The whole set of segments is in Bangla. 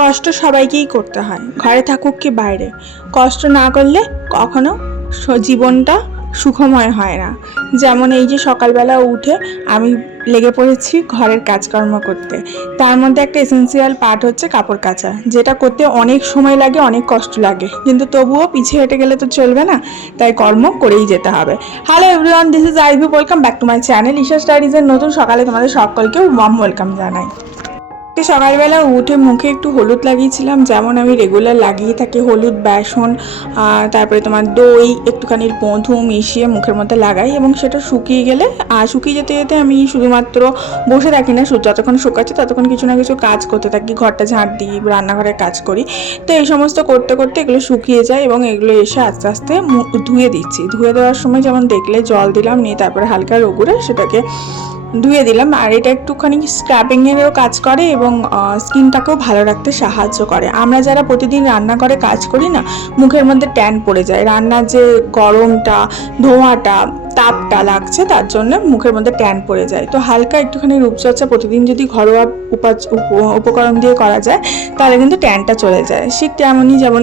কষ্ট সবাইকেই করতে হয়, ঘরে থাকুক কি বাইরে। কষ্ট না করলে কখনো জীবনটা সুখময় হয় না। যেমন এই যে সকালবেলা উঠে আমি লেগে পড়েছি ঘরের কাজকর্ম করতে। তার মধ্যে একটা এসেন্সিয়াল পার্ট হচ্ছে কাপড় কাচা, যেটা করতে অনেক সময় লাগে, অনেক কষ্ট লাগে। কিন্তু তবুও পিছিয়ে হেঁটে গেলে তো চলবে না, তাই কর্ম করেই যেতে হবে। Hello everyone this is Ivy welcome back to my channel Isha স্টাডিজের নতুন সকালে তোমাদের সকলকে ওয়ার্ম ওয়েলকাম জানাই। সকালবেলা উঠে মুখে একটু হলুদ লাগিয়েছিলাম, যেমন আমি রেগুলার লাগিয়ে থাকি হলুদ, বেসন তারপরে তোমার দই, একটুখানি মধু মিশিয়ে মুখের মধ্যে লাগাই এবং সেটা শুকিয়ে গেলে শুকিয়ে যেতে যেতে আমি শুধুমাত্র বসে থাকি না যতক্ষণ শুকাচ্ছে ততক্ষণ কিছু না কিছু কাজ করতে থাকি, ঘরটা ঝাঁট দিই রান্নাঘরের কাজ করি। তো এই সমস্ত করতে করতে এগুলো শুকিয়ে যায় এবং এগুলো এসে আস্তে আস্তে ধুয়ে দিচ্ছি। ধুয়ে দেওয়ার সময় যেমন দেখলে জল দিলাম, নিয়ে তারপরে হালকা রোগুরে সেটাকে ধুয়ে দিলাম। আর এটা একটুখানি স্ক্র্যাপিংয়েরও কাজ করে এবং স্কিনটাকেও ভালো রাখতে সাহায্য করে। আমরা যারা প্রতিদিন রান্নাঘরে কাজ করি না, মুখের মধ্যে ট্যান পড়ে যায়। রান্নার যে গরমটা, ধোঁয়াটা, তাপটা লাগছে, তার জন্য মুখের মধ্যে ট্যান পড়ে যায়। তো হালকা একটুখানি রূপচর্চা প্রতিদিন যদি ঘরোয়া উপকরণ দিয়ে করা যায়, তাহলে কিন্তু ট্যানটা চলে যায়। ঠিক তেমনই যেমন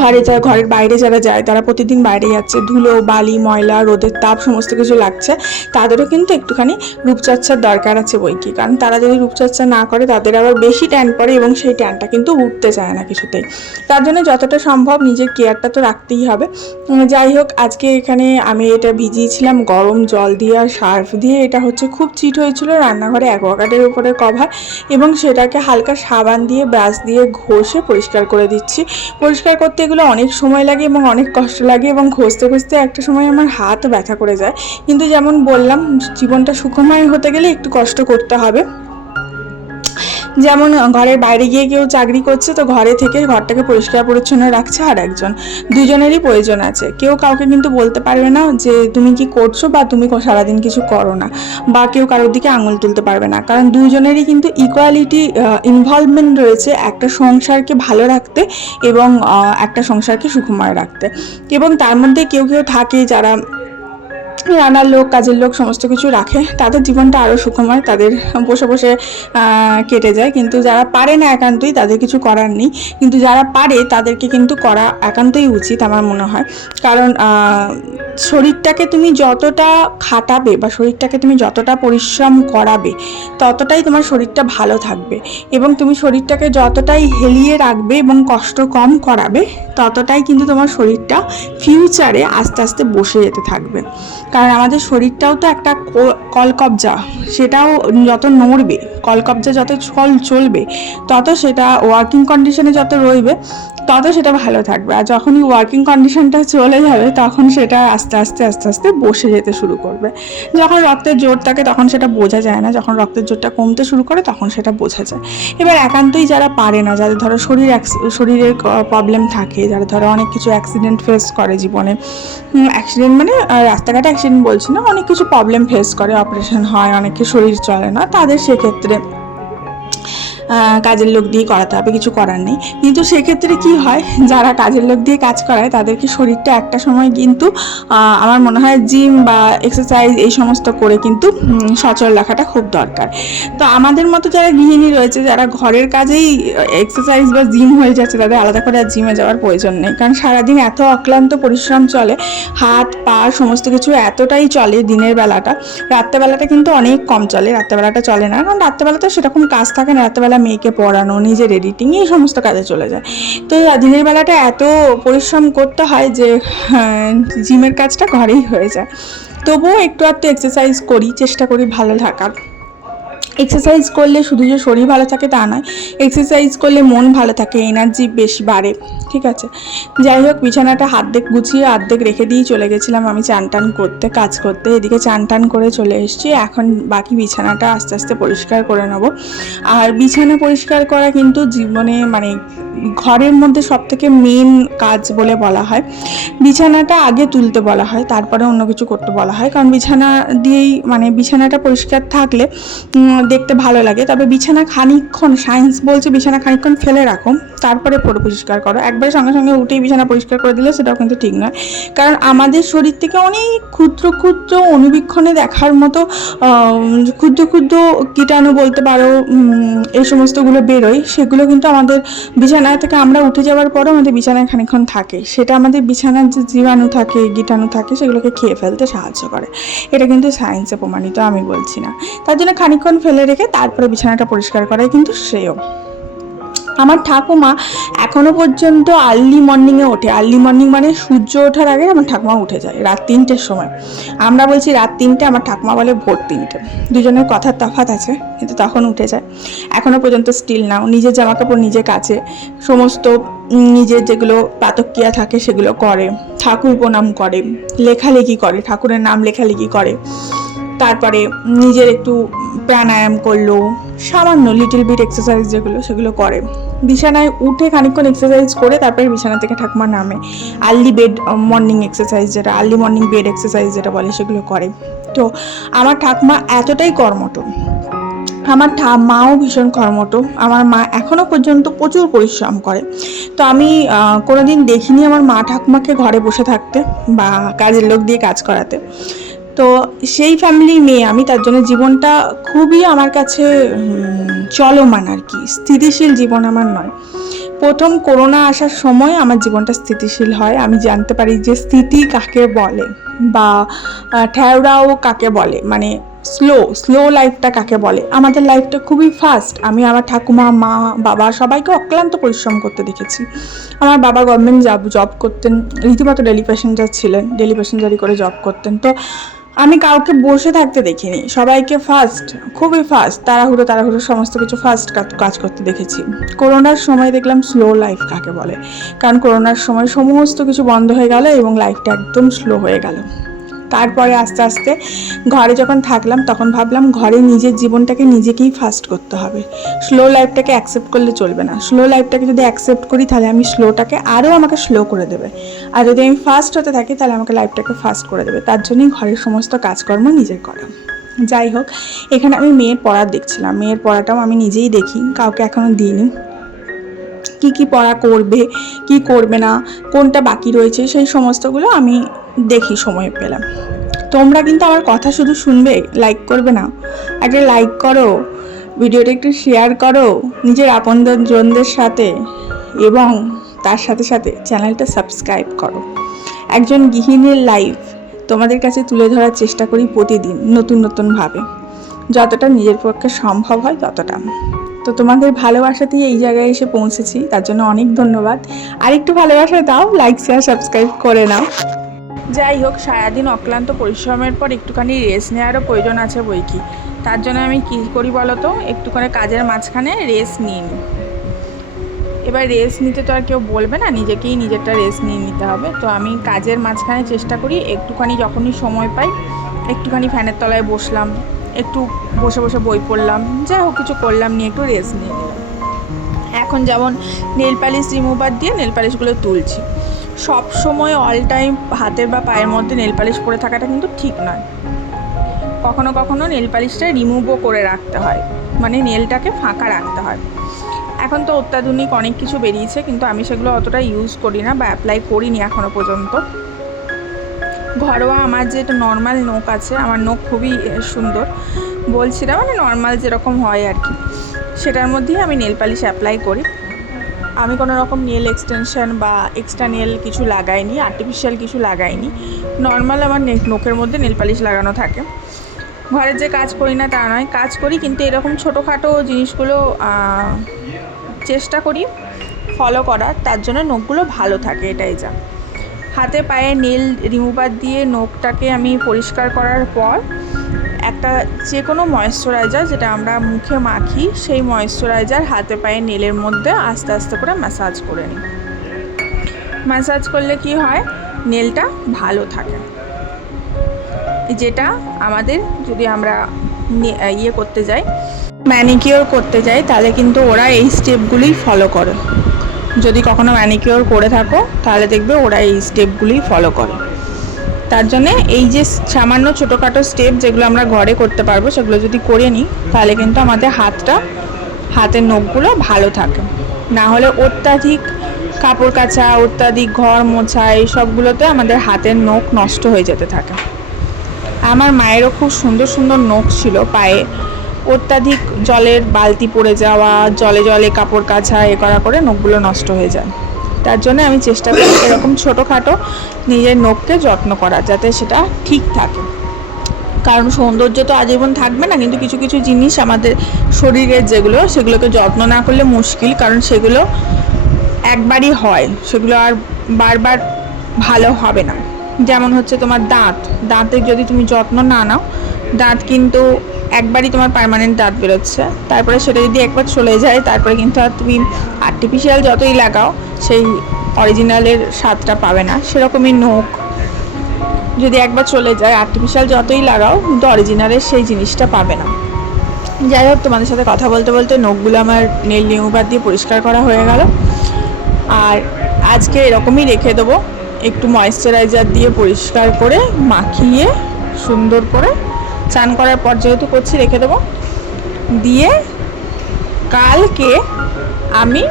ঘরে যা, ঘরের বাইরে যারা যায়, তারা প্রতিদিন বাইরে যাচ্ছে। ধুলো, বালি, ময়লা, রোদের তাপ, সমস্ত কিছু লাগছে। তাদেরও কিন্তু একটুখানি রূপচর্চার দরকার আছে বই কি। কারণ তারা যদি রূপচর্চা না করে, তাদের আবার বেশি ট্যান পড়ে এবং সেই ট্যানটা কিন্তু উঠতে চায় না কিছুতেই। তার জন্য যতটা সম্ভব নিজের কেয়ারটা তো রাখতেই হবে। যাই হোক, আজকে এখানে আমি এটা ভিজিয়েছিলাম, গরম জল দিয়ে আর সার্ফ দিয়ে। এটা হচ্ছে খুব চিট হয়েছিল, রান্নাঘরে অ্যাকোয়াগার্ডের উপরে কভার এবং সেটাকে হালকা সাবান দিয়ে, ব্রাশ দিয়ে ঘষে পরিষ্কার করে দিচ্ছি। পরিষ্কার করতে এগুলো অনেক সময় লাগে এবং অনেক কষ্ট লাগে এবং ঘষতে ঘষতে একটা সময় আমার হাত ব্যথা করে যায়। কিন্তু যেমন বললাম, জীবনটা সুখময় হতে গেলে একটু কষ্ট করতে হবে। যেমন ঘরের বাইরে গিয়ে কেউ চাকরি করছে, তো ঘরে থেকে ঘরটাকে পরিষ্কার পরিচ্ছন্ন রাখছে আর একজন। দুজনেরই প্রয়োজন আছে। কেউ কাউকে কিন্তু বলতে পারবে না যে, তুমি কি করছ বা তুমি সারাদিন কিছু করো না? বা কেউ কারোর দিকে আঙুল তুলতে পারবে না। কারণ দুজনেরই কিন্তু ইকুয়ালিটি ইনভলভমেন্ট রয়েছে একটা সংসারকে ভালো রাখতে এবং একটা সংসারকে সুখময় রাখতে। এবং তার মধ্যে কেউ কেউ থাকে যারা রান্নার লোক, কাজের লোক, সমস্ত কিছু রাখে। তাদের জীবনটা আরও সুখময় তাদের বসে বসে কেটে যায়। কিন্তু যারা পারে না একান্তই, তাদের কিছু করার নেই। কিন্তু যারা পারে, তাদেরকে কিন্তু করা একান্তই উচিত আমার মনে হয়। কারণ শরীরটাকে তুমি যতটা খাটাবে বা শরীরটাকে তুমি যতটা পরিশ্রম করাবে, ততটাই তোমার শরীরটা ভালো থাকবে। এবং তুমি শরীরটাকে যতটাই হেলিয়ে রাখবে এবং কষ্ট কম করাবে, ততটাই কিন্তু তোমার শরীরটা ফিউচারে আস্তে আস্তে বসে যেতে থাকবে। কারণ আমাদের শরীরটাও তো একটা কলকবজা, সেটাও যত নড়বে, কলকবজা যত চল চলবে, তত সেটা ওয়ার্কিং কন্ডিশনে যত রইবে তত সেটা ভালো থাকবে। আর যখনই ওয়ার্কিং কন্ডিশনটা চলে যাবে, তখন সেটা আস্তে আস্তে আস্তে আস্তে বসে যেতে শুরু করবে। যখন রক্তের জোর থাকে, তখন সেটা বোঝা যায় না। যখন রক্তের জোরটা কমতে শুরু করে, তখন সেটা বোঝা যায়। এবার একান্তই যারা পারে না, যাদের ধরো শরীর শরীরের প্রবলেম থাকে, যারা ধরো অনেক কিছু অ্যাক্সিডেন্ট ফেস করে জীবনে অ্যাক্সিডেন্ট মানে রাস্তাঘাটে অ্যাক্সিডেন্ট বলছি না, অনেক কিছু প্রবলেম ফেস করে অপারেশন হয়, অনেকে শরীর চলে না, তাদের সেক্ষেত্রে কাজের লোক দিয়ে করাতে হবে, কিছু করার নেই। কিন্তু সেক্ষেত্রে কি হয়, যারা কাজের লোক দিয়ে কাজ করায়, তাদেরকে শরীরটা একটা সময় কিন্তু আমার মনে হয় জিম বা এক্সারসাইজ এই সমস্ত করে কিন্তু সচল রাখাটা খুব দরকার। তো আমাদের মতো যারা গৃহিণী রয়েছে, যারা ঘরের কাজেই এক্সারসাইজ বা জিম হয়ে যাচ্ছে, তাদের আলাদা করে আর জিমে যাওয়ার প্রয়োজন নেই। কারণ সারাদিন এত অক্লান্ত পরিশ্রম চলে, হাত, পা, সমস্ত কিছু এতটাই চলে দিনের বেলাটা। রাত্রেবেলাটা কিন্তু অনেক কম চলে, রাত্রেবেলাটা চলে না। কারণ রাত্রেবেলাতে সেরকম কাজ থাকে না, রাত্রেবেলা মেয়েকে পড়ানো নিজের এডিটিং এই সমস্ত কাজে চলে যায়। তো দিনের বেলাটা এত পরিশ্রম করতে হয় যে হ্যাঁ, জিমের কাজটা ঘরেই হয়ে যায়। তবুও একটু আধটু এক্সারসাইজ করি চেষ্টা করি ভালো থাকার। এক্সারসাইজ করলে শুধু যে শরীর ভালো থাকে তা নয় এক্সারসাইজ করলে মন ভালো থাকে এনার্জি বেশি বাড়ে, ঠিক আছে? যাই হোক, বিছানাটা দেখ গুছিয়ে, অর্ধেক রেখে দিয়েই চলে গেছিলাম আমি চান টান করতে, কাজ করতে। এদিকে চান টান করে চলে এসেছি, এখন বাকি বিছানাটা আস্তে আস্তে পরিষ্কার করে নেব। আর বিছানা পরিষ্কার করা কিন্তু জীবনে মানে ঘরের মধ্যে সব থেকে মেন কাজ বলে বলা হয়। বিছানাটা আগে তুলতে বলা হয়, তারপরে অন্য কিছু করতে বলা হয়। কারণ বিছানা দিয়েই মানে বিছানাটা পরিষ্কার থাকলে দেখতে ভালো লাগে। তবে বিছানা খানিকক্ষণ, সায়েন্স বলছে বিছানা খানিকক্ষণ ফেলে রাখো, তারপরে পুরো পরিষ্কার করো। একবারে সঙ্গে সঙ্গে উঠেই বিছানা পরিষ্কার করে দিলে সেটাও কিন্তু ঠিক নয়। কারণ আমাদের শরীর থেকে অনেক ক্ষুদ্র ক্ষুদ্র অনুবীক্ষণে দেখার মতো ক্ষুদ্র ক্ষুদ্র কীটাণু বলতে পারো এই সমস্তগুলো বেরোয়। সেগুলো কিন্তু আমাদের বিছানা থেকে আমরা উঠে যাওয়ার পরও আমাদের বিছানায় খানিকক্ষণ থাকে। সেটা আমাদের বিছানার যে জীবাণু থাকে কীটাণু থাকে, সেগুলোকে খেয়ে ফেলতে সাহায্য করে। এটা কিন্তু সায়েন্সে প্রমাণিত, আমি বলছি না। তার জন্য খানিকক্ষণ ফেলে রেখে তারপরে বিছানাটা পরিষ্কার করাই কিন্তু শ্রেয়। আমার ঠাকুমা এখনও পর্যন্ত আর্লি মর্নিংয়ে ওঠে। আর্লি মর্নিং মানে সূর্য ওঠার আগে আমার ঠাকুমা উঠে যায়, রাত তিনটের সময়। আমরা বলছি রাত তিনটে, আমার ঠাকুমা বলে ভোর তিনটে। দুজনের কথার তফাৎ আছে, কিন্তু তখন উঠে যায়। এখনও পর্যন্ত স্টিল নাও নিজের জামা কাপড় নিজে কাচে। সমস্ত নিজের যেগুলো প্রাতক্রিয়া থাকে সেগুলো করে। ঠাকুর প্রণাম করে। লেখালেখি করে। ঠাকুরের নাম লেখালেখি করে। তারপরে নিজের একটু প্রাণায়াম করল, সামান্য লিটল বিট এক্সারসাইজ যেগুলো, সেগুলো করে। বিছানায় উঠে খানিকক্ষণ এক্সারসাইজ করে তারপরে বিছানা থেকে ঠাকুমা নামে। আর্লি বেড মর্নিং এক্সারসাইজ যেটা আর্লি মর্নিং বেড এক্সারসাইজ যেটা বলে, সেগুলো করে। তো আমার ঠাকুমা এতটাই কর্মঠ। আমার ঠা, মাও ভীষণ কর্মঠ। আমার মা এখনও পর্যন্ত প্রচুর পরিশ্রম করে। তো আমি কোনোদিন দেখিনি আমার মা ঠাকুমাকে ঘরে বসে থাকতে বা কাজের লোক দিয়ে কাজ করাতে। তো সেই ফ্যামিলির মেয়ে, আমি তার জন্য জীবনটা খুবই আমার কাছে চলমান আর কি, স্থিতিশীল জীবন আমার নয়। প্রথম করোনা আসার সময় আমার জীবনটা স্থিতিশীল হয়। আমি জানতে পারি যে স্থিতি কাকে বলে বা ঠেওড়াও কাকে বলে মানে স্লো স্লো লাইফটা কাকে বলে। আমাদের লাইফটা খুবই ফাস্ট আমি আমার ঠাকুমা, মা, বাবা সবাইকে অক্লান্ত পরিশ্রম করতে দেখেছি। আমার বাবা গভর্নমেন্ট জব জব করতেন, রীতিমতো ডেলি প্যাসেঞ্জার ছিলেন ডেলি প্যাসেঞ্জারি করে জব করতেন। তো আমি কাউকে বসে থাকতে দেখিনি। সবাইকে ফাস্ট খুবই ফাস্ট তাড়াহুড়ো তাড়াহুড়ো, সমস্ত কিছু ফাস্ট কাজ করতে দেখেছি। করোনার সময় দেখলাম স্লো লাইফ কাকে বলে। কারণ করোনার সময় সমস্ত কিছু বন্ধ হয়ে গেল এবং লাইফটা একদম স্লো হয়ে গেল। তারপরে আস্তে আস্তে ঘরে যখন থাকলাম, তখন ভাবলাম ঘরে নিজের জীবনটাকে নিজেকেই ফাস্ট করতে হবে। স্লো লাইফটাকে অ্যাকসেপ্ট করলে চলবে না। স্লো লাইফটাকে যদি অ্যাকসেপ্ট করি, তাহলে আমি স্লোটাকে আরও আমাকে স্লো করে দেবে। আর যদি আমি ফাস্ট হতে থাকি, তাহলে আমাকে লাইফটাকে ফাস্ট করে দেবে। তার জন্যই ঘরের সমস্ত কাজকর্ম নিজের করা। যাই হোক, এখানে আমি মেয়ের পড়া দেখছিলাম। মেয়ের পড়াটাও আমি নিজেই দেখি। কাউকে এখনও দিইনি। কি কি পড়া করবে, কি করবে না, কোনটা বাকি রয়েছে, সেই সমস্তগুলো আমি দেখি সময় পেলাম। তোমরা কিন্তু আমার কথা শুধু শুনবে লাইক করবে না। একটা লাইক করো, ভিডিওটা একটু শেয়ার করো, নিজের আপনজনদের সাথে এবং তার সাথে সাথে চ্যানেলটা সাবস্ক্রাইব করো। একজন গৃহিণীর লাইফ তোমাদের কাছে তুলে ধরার চেষ্টা করি প্রতিদিন, নতুন নতুনভাবে যতটা নিজের পক্ষে সম্ভব হয় ততটা। তো তোমাদের ভালোবাসাতেই এই জায়গায় এসে পৌঁছেছি, তার জন্য অনেক ধন্যবাদ। আর একটু ভালোবাসা দাও লাইক শেয়ার সাবস্ক্রাইব করে নাও। যাই হোক, সারাদিন অক্লান্ত পরিশ্রমের পর একটুখানি রেস্ট নেওয়ারও প্রয়োজন আছে বই কি তার জন্য আমি কী করি বলো তো? একটুখানি কাজের মাঝখানে রেস্ট নিই নি। এবার রেস্ট নিতে তো আর কেউ বলবে না, নিজেকেই নিজেরটা রেস্ট নিয়ে নিতে হবে। তো আমি কাজের মাঝখানে চেষ্টা করি, একটুখানি যখনই সময় পাই, একটুখানি ফ্যানের তলায় বসলাম, একটু বসে বসে বই পড়লাম, যাই হোক, কিছু করলাম, নিয়ে একটু রেস্ট নিয়ে নিলাম। এখন যেমন নেল পালিশ রিমুভার দিয়ে নেল পালিশগুলো তুলছি। সব সময় অল টাইম হাতের বা পায়ের মধ্যে নেল পালিশ পরে থাকাটা কিন্তু ঠিক নয়। কখনো কখনো নেল পালিশটা রিমুভও করে রাখতে হয়। মানে নেলটাকে ফাঁকা রাখতে হয়। এখন তো অত্যাধুনিক অনেক কিছু বেরিয়েছে, কিন্তু আমি সেগুলো অতটা ইউজ করি না বা অ্যাপ্লাই করিনি এখনও পর্যন্ত। ঘরোয়া আমার যেটা নর্মাল নোক আছে, আমার নোক খুবই সুন্দর। বলছিলাম মানে নর্মাল যেরকম হয় আর কি। সেটার মধ্যেই আমি নেল পালিশ অ্যাপ্লাই করি। আমি কোনো রকম নেল এক্সটেনশন বা এক্সট্রা নেল কিছু লাগাইনি আর্টিফিশিয়াল কিছু লাগাইনি। নর্মাল আমার নে- নোকের মধ্যে নেল পালিশ লাগানো থাকে। ঘরের যে কাজ করি না তা নয়, কাজ করি কিন্তু এরকম ছোটোখাটো জিনিসগুলো চেষ্টা করি ফলো করার, তার জন্য নখগুলো ভালো থাকে, এটাই যা। হাতে পায়ে নেল রিমুভার দিয়ে নখটাকে আমি পরিষ্কার করার পর একটা যে কোনো ময়েশ্চারাইজার যেটা আমরা মুখে মাখি, সেই ময়েশ্চারাইজার হাতে পায়ে নেলের মধ্যে আস্তে আস্তে করে ম্যাসাজ করে নিই। ম্যাসাজ করলে কি হয়? নেলটা ভালো থাকে। যেটা আমাদের যদি আমরা ইয়ে করতে যাই ম্যানিকিওর করতে যাই, তাহলে কিন্তু ওরা এই স্টেপগুলোই ফলো করে। যদি কখনো ম্যানিকিওর করে থাকো, তাহলে দেখবে ওরা এই স্টেপগুলি ফলো করে। তার জন্যে এই যে সামান্য ছোটোখাটো স্টেপ যেগুলো আমরা ঘরে করতে পারব, সেগুলো যদি করে নিই, তাহলে কিন্তু আমাদের হাতটা, হাতের নখগুলো ভালো থাকে। না হলে অত্যাধিক কাপড় কাচা, অত্যাধিক ঘর মোছা, এই সবগুলোতে আমাদের হাতের নখ নষ্ট হয়ে যেতে থাকে। আমার মায়েরও খুব সুন্দর সুন্দর নখ ছিল, পায়ে অত্যাধিক জলের বালতি পড়ে যাওয়া, জলে জলে কাপড় কাচা, এ করা করে নখগুলো নষ্ট হয়ে যায়। তার জন্য আমি চেষ্টা করি এরকম ছোটোখাটো নিজের নখকে যত্ন করা যাতে সেটা ঠিক থাকে। কারণ সৌন্দর্য তো আজীবন থাকবে না, কিন্তু কিছু কিছু জিনিস আমাদের শরীরের যেগুলো, সেগুলোকে যত্ন না করলে মুশকিল, কারণ সেগুলো একবারই হয়, সেগুলো আর বারবার ভালো হবে না। যেমন হচ্ছে তোমার দাঁত দাঁতের যদি তুমি যত্ন না নাও, দাঁত কিন্তু একবারই তোমার পার্মানেন্ট দাঁত বেরোচ্ছে। তারপরে সেটা যদি একবার চলে যায়, তারপরে কিন্তু আর তুমি আর্টিফিশিয়াল যতই লাগাও সেই অরিজিনালের স্বাদটা পাবে না। সেরকমই নখ। যদি একবার চলে যায় আর্টিফিশিয়াল যতই লাগাও, কিন্তু অরিজিনালের সেই জিনিসটা পাবে না। যাই হোক, তোমাদের সাথে কথা বলতে বলতে নখগুলো আমার নেল রিমুভার দিয়ে পরিষ্কার করা হয়ে গেল। আর আজকে এরকমই রেখে দেবো। একটু ময়েশ্চারাইজার দিয়ে পরিষ্কার করে, মাখিয়ে, সুন্দর করে চান করার পর যেহেতু করছি, রেখে দেবো। দিয়ে কালকে আমি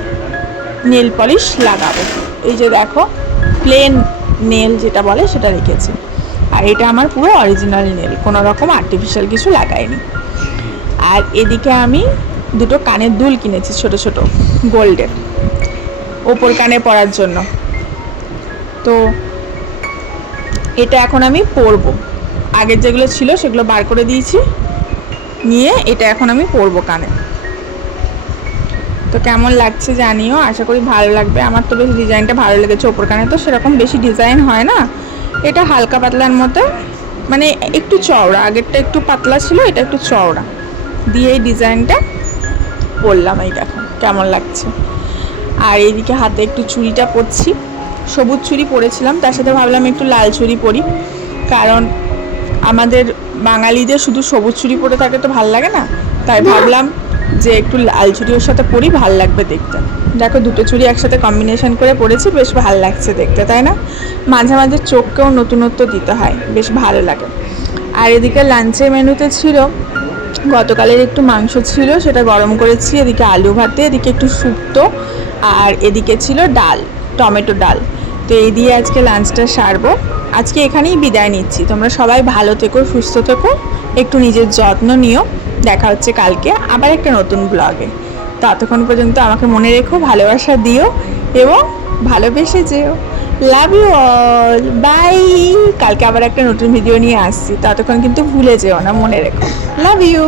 নেল পলিশ লাগাবো। এই যে দেখো প্লেন নেল যেটা বলে সেটা রেখেছি। আর এটা আমার পুরো অরিজিনাল নেল, কোনো রকম আর্টিফিশিয়াল কিছু লাগাইনি। আর এদিকে আমি দুটো কানের দুল কিনেছি ছোট ছোট, গোল্ডের, ওপর কানে পরার জন্য। তো এটা এখন আমি পরবো। আগের যেগুলো ছিল সেগুলো বার করে দিয়েছি, নিয়ে এটা এখন আমি পরবো কানে। তো কেমন লাগছে জানিও, আশা করি ভালো লাগবে। আমার তো বেশ ডিজাইনটা ভালো লেগেছে ওপর কানে তো সেরকম বেশি ডিজাইন হয় না। এটা হালকা পাতলার মতো মানে একটু চওড়া, আগেরটা একটু পাতলা ছিল, এটা একটু চওড়া। দিয়ে এই ডিজাইনটা পরলাম এই দেখো, কেমন লাগছে। আর এইদিকে হাতে একটু চুড়িটা পরছি, সবুজ চুড়ি পরেছিলাম, তার সাথে ভাবলাম একটু লাল চুড়ি পরি, কারণ আমাদের বাঙালিদের শুধু সবুজ চুড়ি পরে থাকে তো ভালো লাগে না, তাই ভাবলাম যে একটু লাল চুড়ি ওর সাথে পরি, ভালো লাগবে দেখতে। দেখো, দুটো চুড়ি একসাথে কম্বিনেশন করে পরেছি, বেশ ভালো লাগছে দেখতে, তাই না? মাঝে মাঝে চোখকেও নতুনত্ব দিতে হয়, বেশ ভালো লাগে। আর এদিকে লাঞ্চের মেনুতে ছিল, গতকালের একটু মাংস ছিল, সেটা গরম করেছি, এদিকে আলু ভাতে, এদিকে একটু শুক্তো, আর এদিকে ছিল ডাল, টমেটো ডাল। তো এই দিয়ে আজকে লাঞ্চটা সারবো। আজকে এখানেই বিদায় নিচ্ছি। তোমরা সবাই ভালো থেকো, সুস্থ থেকো। একটু নিজের যত্ন নিও। দেখা হচ্ছে কালকে আবার একটা নতুন ব্লগে ততক্ষণ পর্যন্ত আমাকে মনে রেখো, ভালোবাসা দিও এবং ভালোবেসে যেও। লাভ ইউ অল বাই কালকে আবার একটা নতুন ভিডিও নিয়ে আসছি। ততক্ষণ কিন্তু ভুলে যেও না, মনে রেখো। Love you